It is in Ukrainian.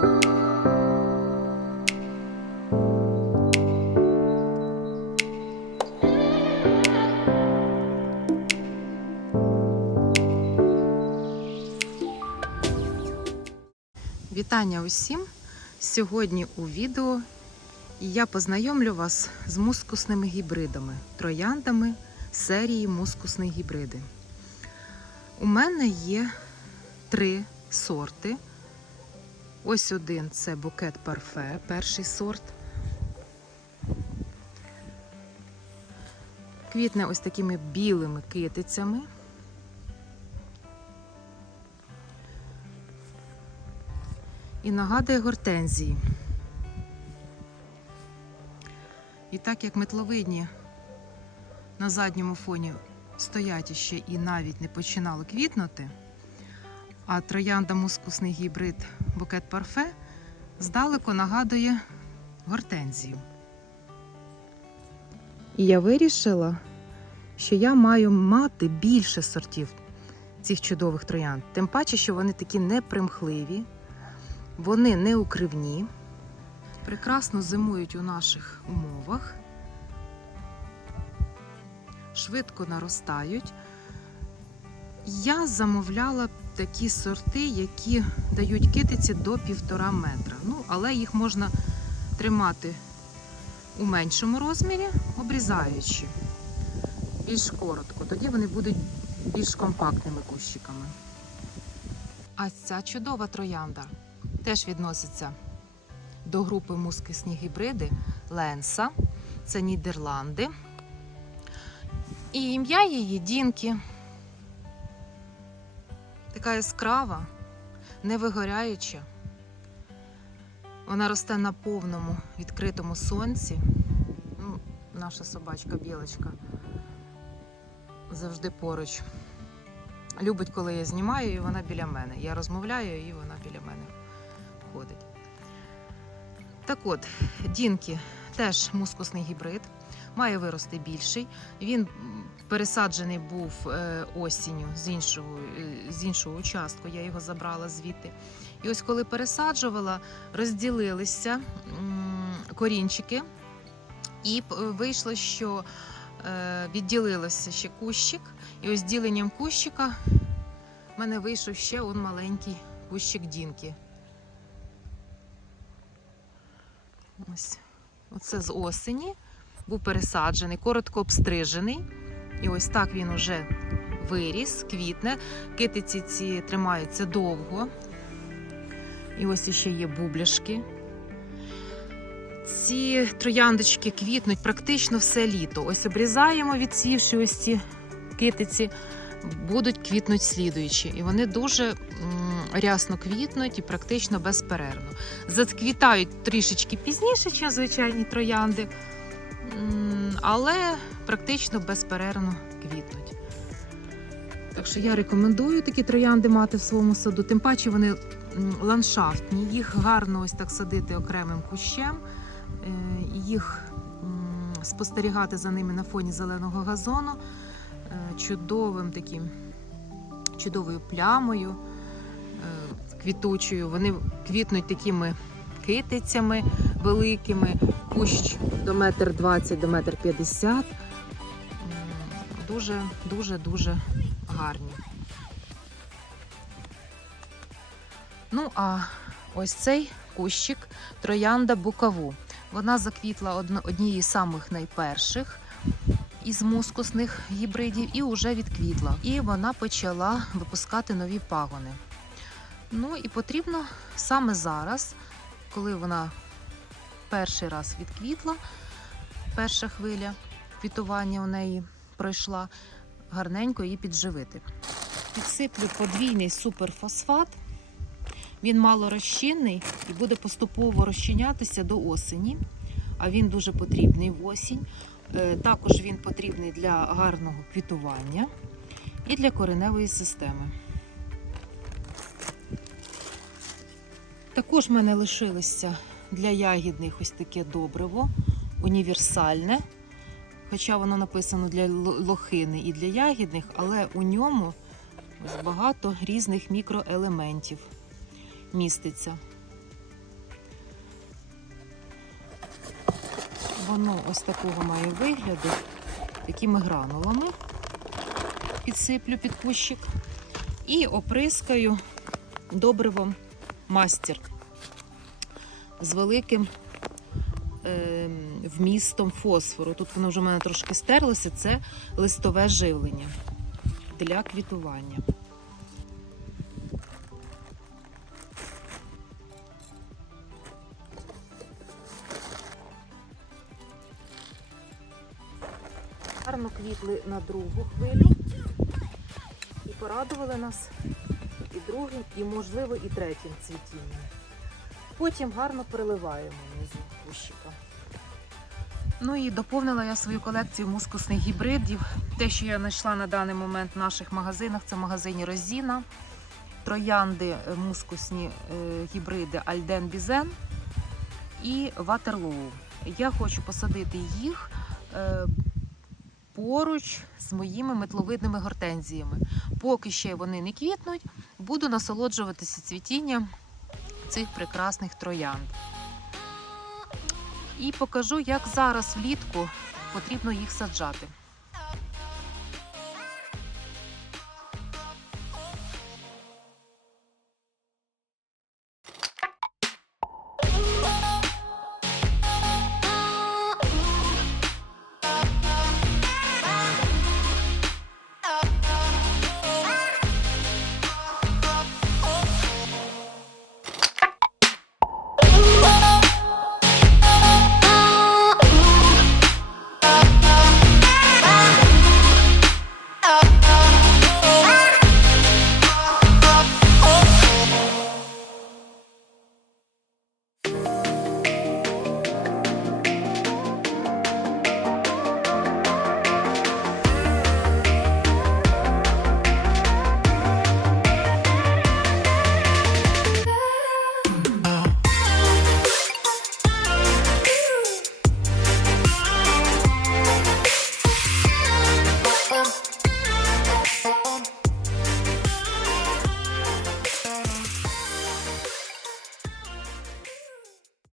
Вітання усім! Сьогодні у відео я познайомлю вас з мускусними гібридами, трояндами серії мускусні гібриди. У мене є три сорти. Ось один це букет парфе, перший сорт. Квітне ось такими білими китицями. і нагадує гортензії. І так як метловидні на задньому фоні стоять іще і навіть не починали квітнути, а троянда мускусний гібрид букет парфе здалеку нагадує гортензію. І я вирішила, що я маю мати більше сортів цих чудових троянд. Тим паче, що вони такі непримхливі. Вони не укривні, прекрасно зимують у наших умовах, швидко наростають. Я замовляла такі сорти, які дають китиці до півтора метра. Ну, але їх можна тримати у меншому розмірі, обрізаючи більш коротко. Тоді вони будуть більш компактними кущиками. А ця чудова троянда теж відноситься до групи мускусні гібриди Ленса. Це Нідерланди. І ім'я її Дінкі. Така яскрава, невигоряюча. Вона росте на повному відкритому сонці. Ну, Наша собачка білочка завжди поруч. Любить, коли я знімаю, і вона біля мене. Я розмовляю, і вона біля мене ходить. Так от, Дінкі теж мускусний гібрид, має вирости більший. Він пересаджений був е, осінню з іншого, е, з іншого участку, я його забрала звідти. І ось коли пересаджувала, розділилися корінчики, і вийшло, що е, відділилося ще кущик, і ось діленням кущика в мене вийшов ще он маленький кущик Дінки. Ось. Оце з осені. Був пересаджений, коротко обстрижений. І ось так він уже виріс, квітне. Китиці ці тримаються довго. І ось іще є бубляшки. Ці трояндочки квітнуть практично все літо. Ось обрізаємо, відсівши ось ці китиці, будуть квітнуть слідуючі. І вони дуже рясно квітнуть і практично безперервно. Зацквітають трішечки пізніше, ніж звичайні троянди, але практично безперервно квітнуть. Так що я рекомендую такі троянди мати в своєму саду. Тим паче вони ландшафтні, їх гарно ось так садити окремим кущем, е, їх спостерігати за ними на фоні зеленого газону е, чудовим таким, чудовою плямою е, квітучою. Вони квітнуть такими китицями великими, кущ до метр двадцять, до метр п'ятдесят. М, Дуже, дуже, дуже гарні. Ну, а ось цей кущик троянда букаву. Вона заквітла однією з самих найперших із мускусних гібридів і вже відквітла. І вона почала випускати нові пагони. Ну і потрібно саме зараз, коли вона перший раз відквітла, перша хвиля квітування у неї пройшла, гарненько її підживити. Підсиплю подвійний суперфосфат. Він малорозчинний і буде поступово розчинятися до осені, а він дуже потрібний в осінь. Е, Також він потрібний для гарного квітування і для кореневої системи. Також в мене лишилося для ягідних ось таке добриво, універсальне. Хоча воно написано для лохини і для ягідних, але у ньому ось багато різних мікроелементів міститься. Воно ось такого має вигляду, такими гранулами підсиплю під кущик і оприскаю добривом мастер з великим е, вмістом фосфору. Тут воно вже в мене трошки стерлося. Це листове живлення для квітування. Гарно квітли на другу хвилю і порадували нас другим, і, можливо, і третім цвітінням. Потім гарно переливаємо внизу кущика. Ну і доповнила я свою колекцію мускусних гібридів. Те, що я знайшла на даний момент в наших магазинах, це в магазині Розіна, троянди е, мускусні е, гібриди Альден Бізен і Ватерлоу. Я хочу посадити їх е, поруч з моїми метловидними гортензіями. Поки ще вони не квітнуть, буду насолоджуватися цвітінням цих прекрасних троянд. І покажу, як зараз влітку потрібно їх саджати.